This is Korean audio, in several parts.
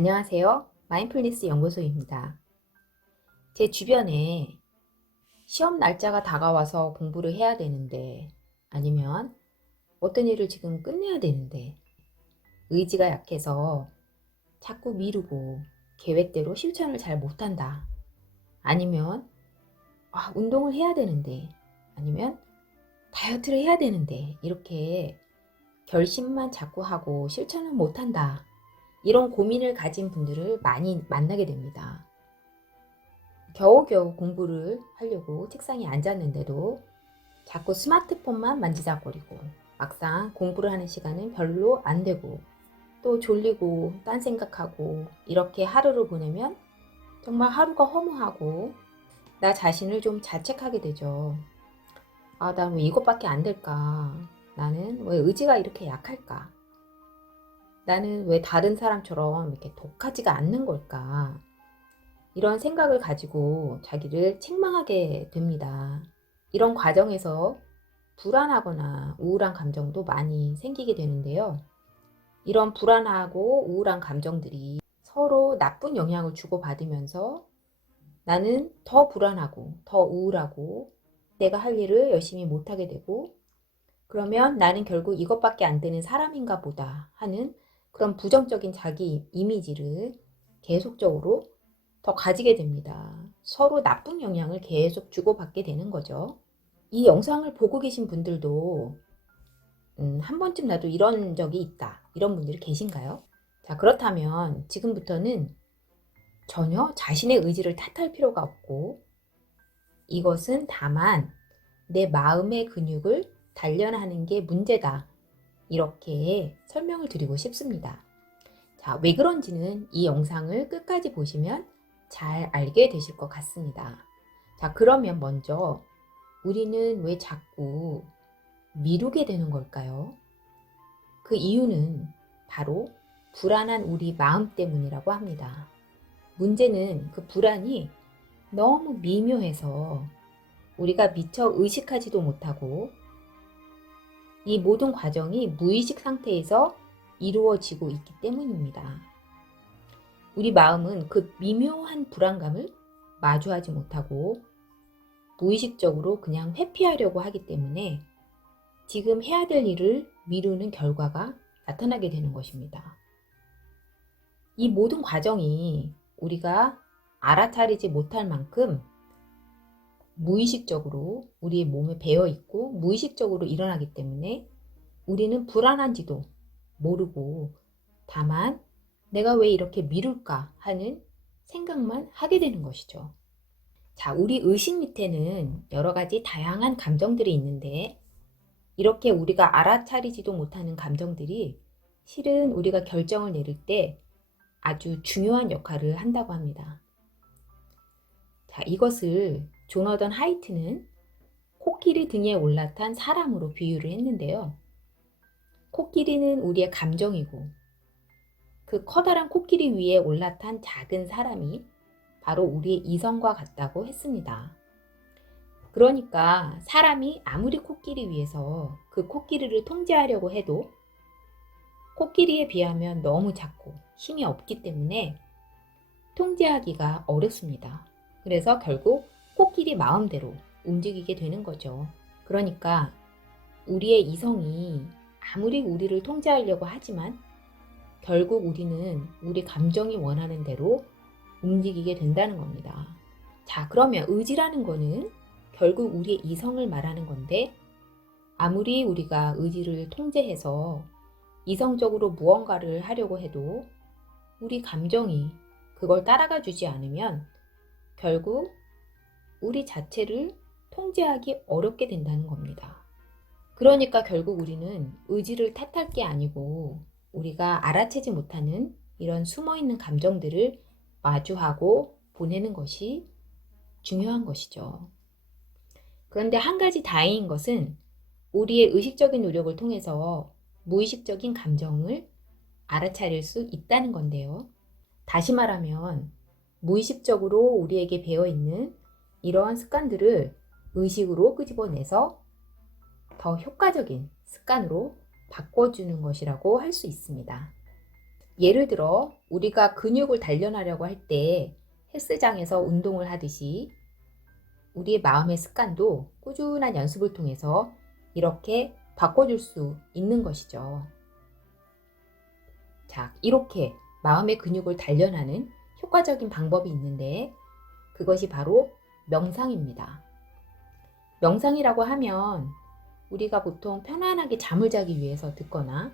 안녕하세요. 마인드풀니스 연구소입니다. 제 주변에 시험 날짜가 다가와서 공부를 해야 되는데, 아니면 어떤 일을 지금 끝내야 되는데 의지가 약해서 자꾸 미루고 계획대로 실천을 잘 못한다. 아니면 운동을 해야 되는데, 아니면 다이어트를 해야 되는데 이렇게 결심만 자꾸 하고 실천을 못한다. 이런 고민을 가진 분들을 많이 만나게 됩니다. 겨우겨우 공부를 하려고 책상에 앉았는데도 자꾸 스마트폰만 만지작거리고 막상 공부를 하는 시간은 별로 안 되고 또 졸리고 딴 생각하고 이렇게 하루를 보내면 정말 하루가 허무하고 나 자신을 좀 자책하게 되죠. 난 왜 이것밖에 안 될까? 나는 왜 의지가 이렇게 약할까? 나는 왜 다른 사람처럼 이렇게 독하지가 않는 걸까? 이런 생각을 가지고 자기를 책망하게 됩니다. 이런 과정에서 불안하거나 우울한 감정도 많이 생기게 되는데요. 이런 불안하고 우울한 감정들이 서로 나쁜 영향을 주고받으면서 나는 더 불안하고 더 우울하고 내가 할 일을 열심히 못하게 되고 그러면 나는 결국 이것밖에 안 되는 사람인가 보다 하는 그런 부정적인 자기 이미지를 계속적으로 더 가지게 됩니다. 서로 나쁜 영향을 계속 주고받게 되는 거죠. 이 영상을 보고 계신 분들도 한 번쯤 나도 이런 적이 있다. 이런 분들이 계신가요? 자, 그렇다면 지금부터는 전혀 자신의 의지를 탓할 필요가 없고 이것은 다만 내 마음의 근육을 단련하는 게 문제다. 이렇게 설명을 드리고 싶습니다. 자, 왜 그런지는 이 영상을 끝까지 보시면 잘 알게 되실 것 같습니다. 자, 그러면 먼저 우리는 왜 자꾸 미루게 되는 걸까요? 그 이유는 바로 불안한 우리 마음 때문이라고 합니다. 문제는 그 불안이 너무 미묘해서 우리가 미처 의식하지도 못하고 이 모든 과정이 무의식 상태에서 이루어지고 있기 때문입니다. 우리 마음은 그 미묘한 불안감을 마주하지 못하고 무의식적으로 그냥 회피하려고 하기 때문에 지금 해야 될 일을 미루는 결과가 나타나게 되는 것입니다. 이 모든 과정이 우리가 알아차리지 못할 만큼 무의식적으로 우리의 몸에 배어 있고 무의식적으로 일어나기 때문에 우리는 불안한지도 모르고 다만 내가 왜 이렇게 미룰까 하는 생각만 하게 되는 것이죠. 자, 우리 의식 밑에는 여러 가지 다양한 감정들이 있는데 이렇게 우리가 알아차리지도 못하는 감정들이 실은 우리가 결정을 내릴 때 아주 중요한 역할을 한다고 합니다. 자, 이것을 조너던 하이트는 코끼리 등에 올라탄 사람으로 비유를 했는데요. 코끼리는 우리의 감정이고 그 커다란 코끼리 위에 올라탄 작은 사람이 바로 우리의 이성과 같다고 했습니다. 그러니까 사람이 아무리 코끼리 위에서 그 코끼리를 통제하려고 해도 코끼리에 비하면 너무 작고 힘이 없기 때문에 통제하기가 어렵습니다. 그래서 결국 코끼리 마음대로 움직이게 되는 거죠. 그러니까 우리의 이성이 아무리 우리를 통제하려고 하지만 결국 우리는 우리 감정이 원하는 대로 움직이게 된다는 겁니다. 자, 그러면 의지라는 거는 결국 우리의 이성을 말하는 건데 아무리 우리가 의지를 통제해서 이성적으로 무언가를 하려고 해도 우리 감정이 그걸 따라가 주지 않으면 결국 우리 자체를 통제하기 어렵게 된다는 겁니다. 그러니까 결국 우리는 의지를 탓할 게 아니고 우리가 알아채지 못하는 이런 숨어있는 감정들을 마주하고 보내는 것이 중요한 것이죠. 그런데 한 가지 다행인 것은 우리의 의식적인 노력을 통해서 무의식적인 감정을 알아차릴 수 있다는 건데요. 다시 말하면 무의식적으로 우리에게 배어있는 이러한 습관들을 의식으로 끄집어내서 더 효과적인 습관으로 바꿔주는 것이라고 할 수 있습니다. 예를 들어 우리가 근육을 단련하려고 할 때 헬스장에서 운동을 하듯이 우리의 마음의 습관도 꾸준한 연습을 통해서 이렇게 바꿔줄 수 있는 것이죠. 자, 이렇게 마음의 근육을 단련하는 효과적인 방법이 있는데 그것이 바로 명상입니다. 명상이라고 하면 우리가 보통 편안하게 잠을 자기 위해서 듣거나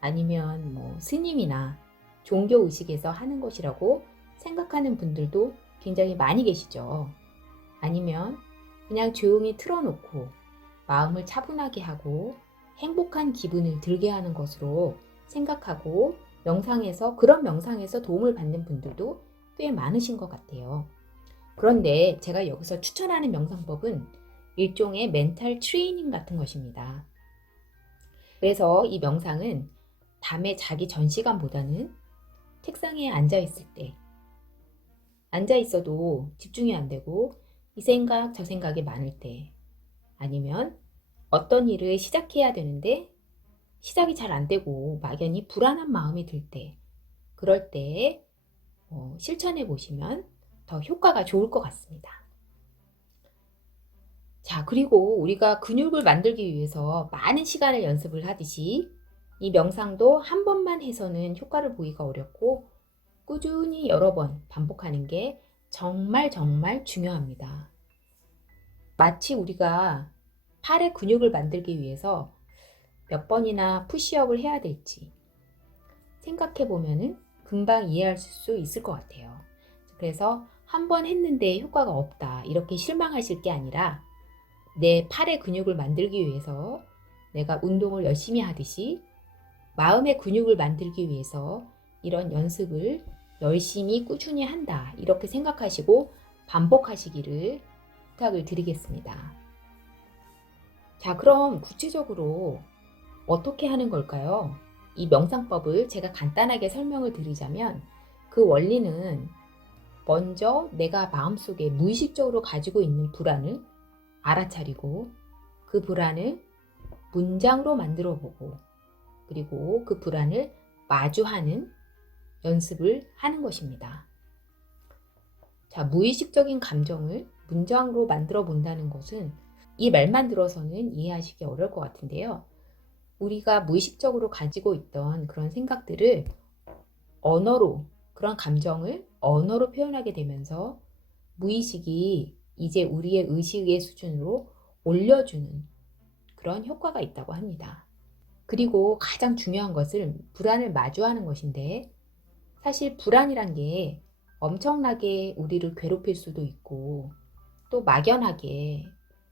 아니면 스님이나 종교 의식에서 하는 것이라고 생각하는 분들도 굉장히 많이 계시죠. 아니면 그냥 조용히 틀어놓고 마음을 차분하게 하고 행복한 기분을 들게 하는 것으로 생각하고 그런 명상에서 도움을 받는 분들도 꽤 많으신 것 같아요. 그런데 제가 여기서 추천하는 명상법은 일종의 멘탈 트레이닝 같은 것입니다. 그래서 이 명상은 밤에 자기 전 시간보다는 책상에 앉아 있을 때, 앉아 있어도 집중이 안 되고 이 생각 저 생각이 많을 때, 아니면 어떤 일을 시작해야 되는데 시작이 잘 안 되고 막연히 불안한 마음이 들 때, 그럴 때 실천해 보시면 더 효과가 좋을 것 같습니다. 자, 그리고 우리가 근육을 만들기 위해서 많은 시간을 연습을 하듯이 이 명상도 한 번만 해서는 효과를 보기가 어렵고 꾸준히 여러 번 반복하는 게 정말 정말 중요합니다. 마치 우리가 팔의 근육을 만들기 위해서 몇 번이나 푸시업을 해야 될지 생각해 보면은 금방 이해할 수 있을 것 같아요. 그래서 한 번 했는데 효과가 없다 이렇게 실망하실 게 아니라 내 팔의 근육을 만들기 위해서 내가 운동을 열심히 하듯이 마음의 근육을 만들기 위해서 이런 연습을 열심히 꾸준히 한다 이렇게 생각하시고 반복하시기를 부탁을 드리겠습니다. 자, 그럼 구체적으로 어떻게 하는 걸까요? 이 명상법을 제가 간단하게 설명을 드리자면 그 원리는 먼저 내가 마음속에 무의식적으로 가지고 있는 불안을 알아차리고 그 불안을 문장으로 만들어 보고 그리고 그 불안을 마주하는 연습을 하는 것입니다. 자, 무의식적인 감정을 문장으로 만들어 본다는 것은 이 말만 들어서는 이해하시기 어려울 것 같은데요. 우리가 무의식적으로 가지고 있던 그런 생각들을 그런 감정을 언어로 표현하게 되면서 무의식이 이제 우리의 의식의 수준으로 올려주는 그런 효과가 있다고 합니다. 그리고 가장 중요한 것은 불안을 마주하는 것인데 사실 불안이란 게 엄청나게 우리를 괴롭힐 수도 있고 또 막연하게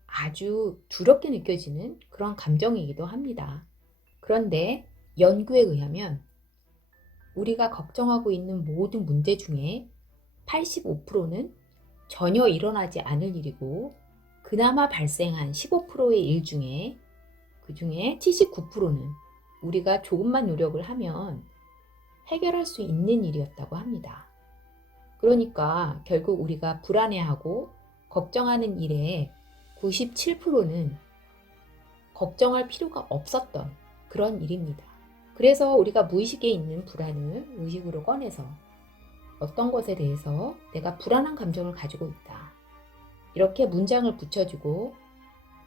아주 두렵게 느껴지는 그런 감정이기도 합니다. 그런데 연구에 의하면 우리가 걱정하고 있는 모든 문제 중에 85%는 전혀 일어나지 않을 일이고 그나마 발생한 15%의 일 중에 그 중에 79%는 우리가 조금만 노력을 하면 해결할 수 있는 일이었다고 합니다. 그러니까 결국 우리가 불안해하고 걱정하는 일의 97%는 걱정할 필요가 없었던 그런 일입니다. 그래서 우리가 무의식에 있는 불안을 의식으로 꺼내서 어떤 것에 대해서 내가 불안한 감정을 가지고 있다. 이렇게 문장을 붙여주고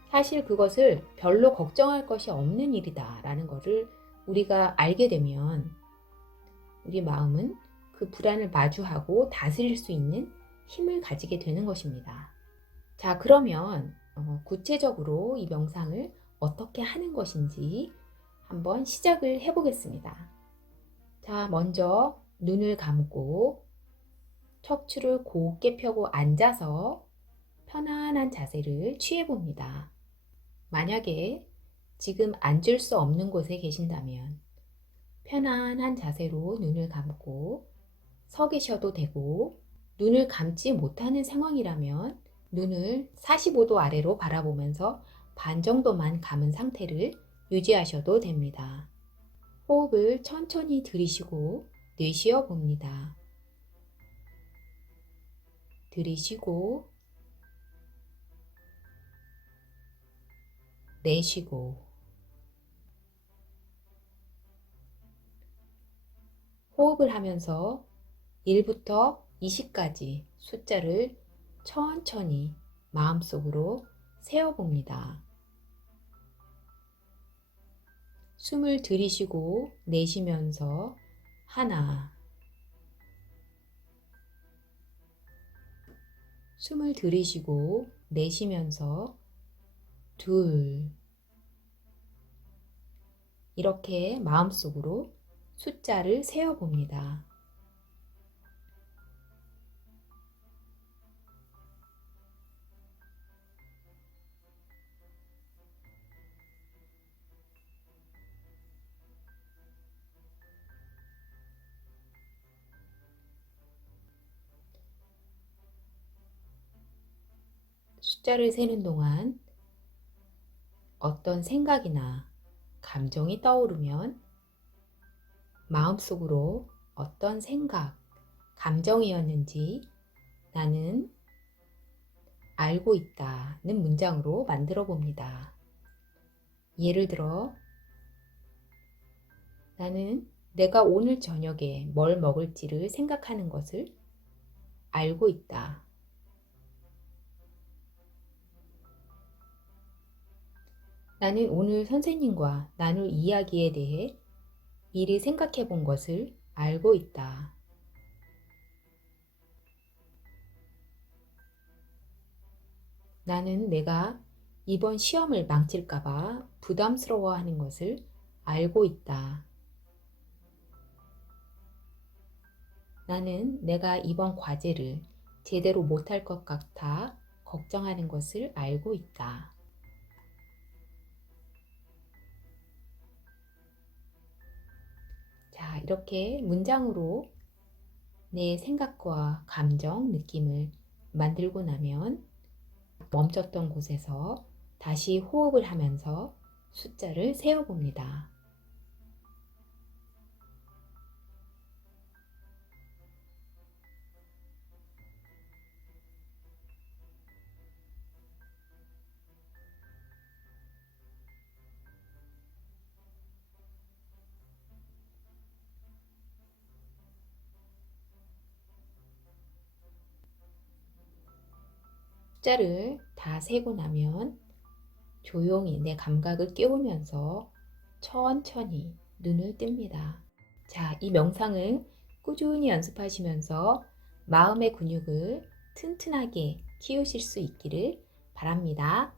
사실 그것을 별로 걱정할 것이 없는 일이다 라는 것을 우리가 알게 되면 우리 마음은 그 불안을 마주하고 다스릴 수 있는 힘을 가지게 되는 것입니다. 자, 그러면 구체적으로 이 명상을 어떻게 하는 것인지 한번 시작을 해보겠습니다. 자, 먼저 눈을 감고 척추를 곧게 펴고 앉아서 편안한 자세를 취해봅니다. 만약에 지금 앉을 수 없는 곳에 계신다면 편안한 자세로 눈을 감고 서 계셔도 되고 눈을 감지 못하는 상황이라면 눈을 45도 아래로 바라보면서 반 정도만 감은 상태를 유지하셔도 됩니다. 호흡을 천천히 들이쉬고 내쉬어 봅니다. 들이쉬고 내쉬고 호흡을 하면서 1부터 20까지 숫자를 천천히 마음속으로 세어봅니다. 숨을 들이쉬고 내쉬면서 하나, 숨을 들이쉬고 내쉬면서 둘, 이렇게 마음속으로 숫자를 세어봅니다. 숫자를 세는 동안 어떤 생각이나 감정이 떠오르면 마음속으로 어떤 생각, 감정이었는지 나는 알고 있다는 문장으로 만들어 봅니다. 예를 들어, 나는 내가 오늘 저녁에 뭘 먹을지를 생각하는 것을 알고 있다. 나는 오늘 선생님과 나눌 이야기에 대해 미리 생각해 본 것을 알고 있다. 나는 내가 이번 시험을 망칠까봐 부담스러워하는 것을 알고 있다. 나는 내가 이번 과제를 제대로 못할 것 같아 걱정하는 것을 알고 있다. 자, 이렇게 문장으로 내 생각과 감정, 느낌을 만들고 나면 멈췄던 곳에서 다시 호흡을 하면서 숫자를 세어봅니다. 숫자를 다 세고 나면 조용히 내 감각을 깨우면서 천천히 눈을 뜹니다. 자, 이 명상을 꾸준히 연습하시면서 마음의 근육을 튼튼하게 키우실 수 있기를 바랍니다.